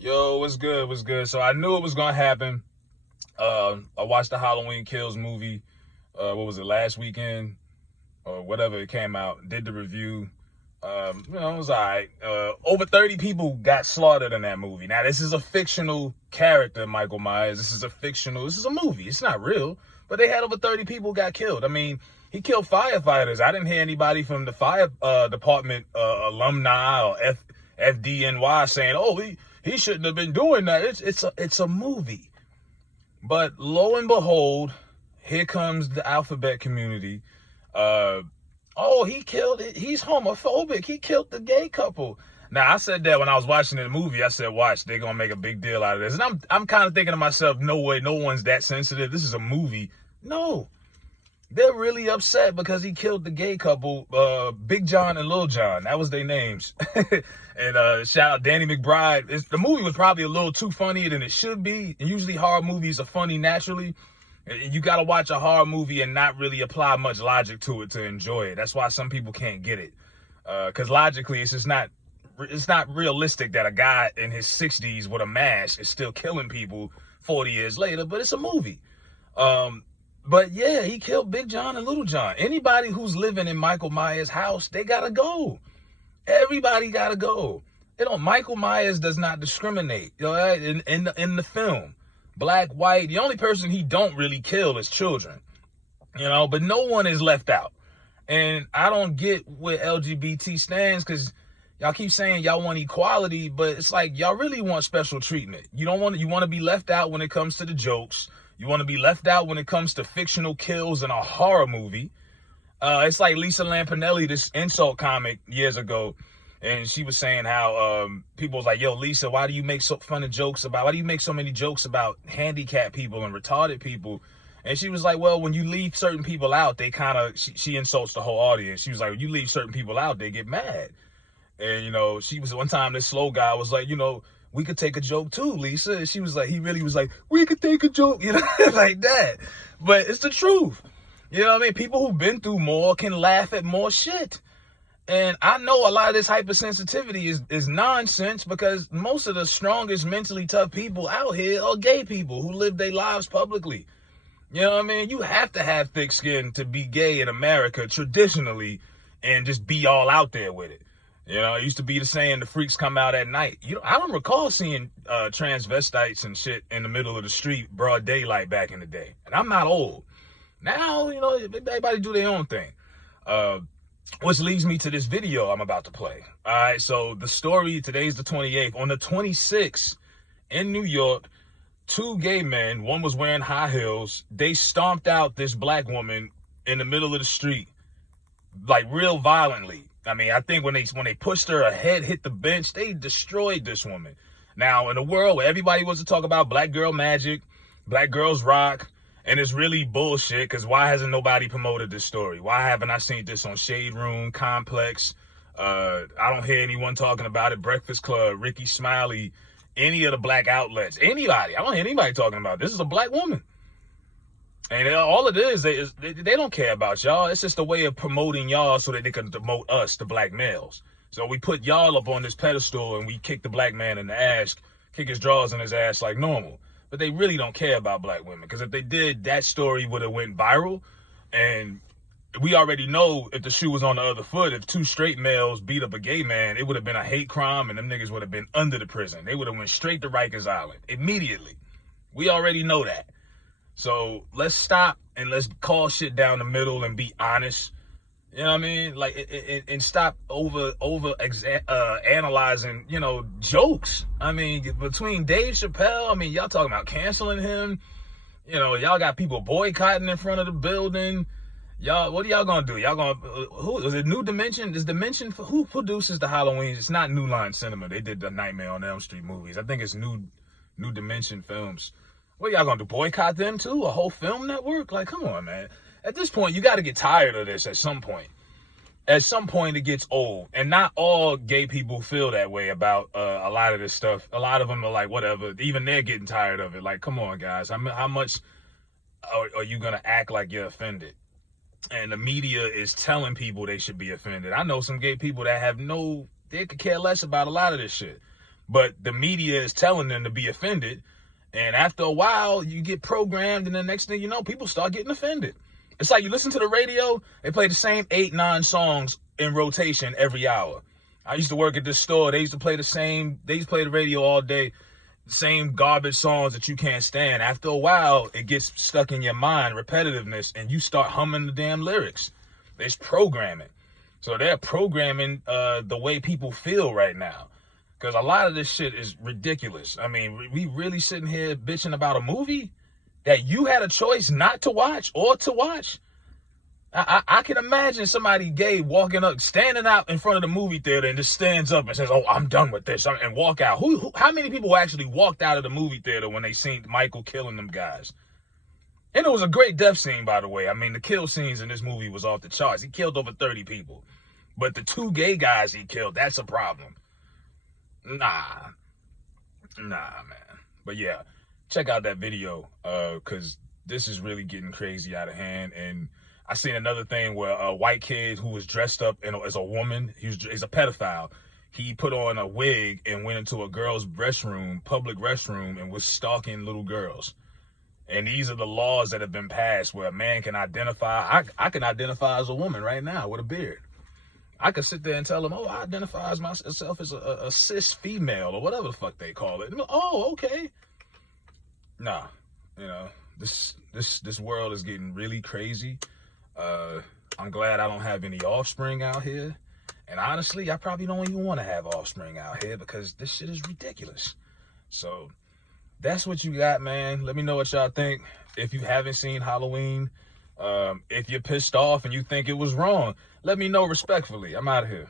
Yo, what's good? What's good? So I knew it was gonna happen. I watched the Halloween Kills movie. What was it, last weekend or whatever it came out? Did the review. It was alright. Over 30 people got slaughtered in that movie. Now this is a fictional character, Michael Myers. This is a movie. It's not real, but they had over 30 people got killed. I mean, he killed firefighters. I didn't hear anybody from the fire department alumni or FDNY saying, "Oh, he shouldn't have been doing that." It's a movie. But lo and behold, here comes the alphabet community. Oh, he's homophobic. He killed the gay couple. Now, I said that when I was watching the movie. I said, watch, they're going to make a big deal out of this. And I'm kind of thinking to myself, no way, no one's that sensitive. This is a movie. No, they're really upset because he killed the gay couple, Big John and Lil John. That was their names. And shout out Danny McBride. The movie was probably a little too funny than it should be. And usually horror movies are funny naturally. You got to watch a horror movie and not really apply much logic to it to enjoy it. That's why some people can't get it. Because logically, it's not realistic that a guy in his 60s with a mask is still killing people 40 years later, but it's a movie. But yeah, he killed Big John and Little John. Anybody who's living in Michael Myers' house, they gotta go. Everybody gotta go. Michael Myers does not discriminate. In the film, black, white. The only person he don't really kill is children. But no one is left out. And I don't get where LGBT stands, because y'all keep saying y'all want equality, but it's like y'all really want special treatment. You want to be left out when it comes to the jokes. You want to be left out when it comes to fictional kills in a horror movie. It's like Lisa Lampanelli, this insult comic years ago, and she was saying how people was like, "Yo, Lisa, why do you make so many jokes about handicapped people and retarded people?" And she was like, "Well, when you leave certain people out, they kind of," she insults the whole audience. She was like, "When you leave certain people out, they get mad." And, she was, one time, this slow guy was like, "We could take a joke too, Lisa." And she was like, he really was like, "We could take a joke," like that. But it's the truth. You know what I mean? People who've been through more can laugh at more shit. And I know a lot of this hypersensitivity is nonsense, because most of the strongest mentally tough people out here are gay people who live their lives publicly. You know what I mean? You have to have thick skin to be gay in America traditionally and just be all out there with it. It used to be the saying, the freaks come out at night. I don't recall seeing transvestites and shit in the middle of the street, broad daylight, back in the day. And I'm not old. Now, everybody do their own thing. Which leads me to this video I'm about to play. All right, so the story, today's the 28th. On the 26th, in New York, two gay men, one was wearing high heels, they stomped out this black woman in the middle of the street, like real violently. I mean, I think when they pushed her head hit the bench, they destroyed this woman. Now, in a world where everybody wants to talk about black girl magic, black girls rock, and it's really bullshit, because why hasn't nobody promoted this story? Why haven't I seen this on Shade Room, Complex? I don't hear anyone talking about it. Breakfast Club, Ricky Smiley, any of the black outlets, anybody. I don't hear anybody talking about it. This is a black woman. And all it is they don't care about y'all. It's just a way of promoting y'all so that they can promote us, the black males. So we put y'all up on this pedestal and we kick the black man in the ass, kick his drawers in his ass like normal. But they really don't care about black women, because if they did, that story would have went viral. And we already know, if the shoe was on the other foot, if two straight males beat up a gay man, it would have been a hate crime, and them niggas would have been under the prison. They would have went straight to Rikers Island immediately. We already know that. So let's stop and let's call shit down the middle and be honest. You know what I mean? Like, and stop analyzing, jokes. I mean, between Dave Chappelle, I mean, y'all talking about canceling him. Y'all got people boycotting in front of the building. Y'all, what are y'all gonna do? Y'all gonna, who is it? New Dimension? Is Dimension, who produces the Halloween? It's not New Line Cinema. They did the Nightmare on Elm Street movies. I think it's New Dimension Films. What are y'all gonna do? Boycott them too? A whole film network? Like, come on, man. At this point, you got to get tired of this at some point. At some point, it gets old. And not all gay people feel that way about a lot of this stuff. A lot of them are like, whatever. Even they're getting tired of it. Like, come on, guys. How much are you going to act like you're offended? And the media is telling people they should be offended. I know some gay people that they could care less about a lot of this shit. but the media is telling them to be offended. And after a while, you get programmed, and the next thing you know, people start getting offended. It's like you listen to the radio, they play the same 8-9 songs in rotation every hour. I used to work at this store. They used to play the radio all day, the same garbage songs that you can't stand. After a while, it gets stuck in your mind, repetitiveness, and you start humming the damn lyrics. It's programming. So they're programming the way people feel right now. Because a lot of this shit is ridiculous. I mean, we really sitting here bitching about a movie that you had a choice not to watch or to watch. I can imagine somebody gay walking up, standing out in front of the movie theater and just stands up and says, oh, I'm done with this, and walk out. How many people actually walked out of the movie theater when they seen Michael killing them guys? And it was a great death scene, by the way. I mean, the kill scenes in this movie was off the charts. He killed over 30 people. But the 2 gay guys he killed, that's a problem. Nah, man. But yeah, check out that video, because this is really getting crazy out of hand. And I seen another thing where a white kid who was dressed up as a woman, he's a pedophile. He put on a wig and went into a girl's public restroom, and was stalking little girls. And these are the laws that have been passed where a man can identify. I can identify as a woman right now with a beard. I could sit there and tell them, oh, I identify as myself as a cis female or whatever the fuck they call it. Oh, okay. Nah, this world is getting really crazy. I'm glad I don't have any offspring out here. And honestly, I probably don't even want to have offspring out here because this shit is ridiculous. So that's what you got, man. Let me know what y'all think. If you haven't seen Halloween, if you're pissed off and you think it was wrong, let me know respectfully. I'm out of here.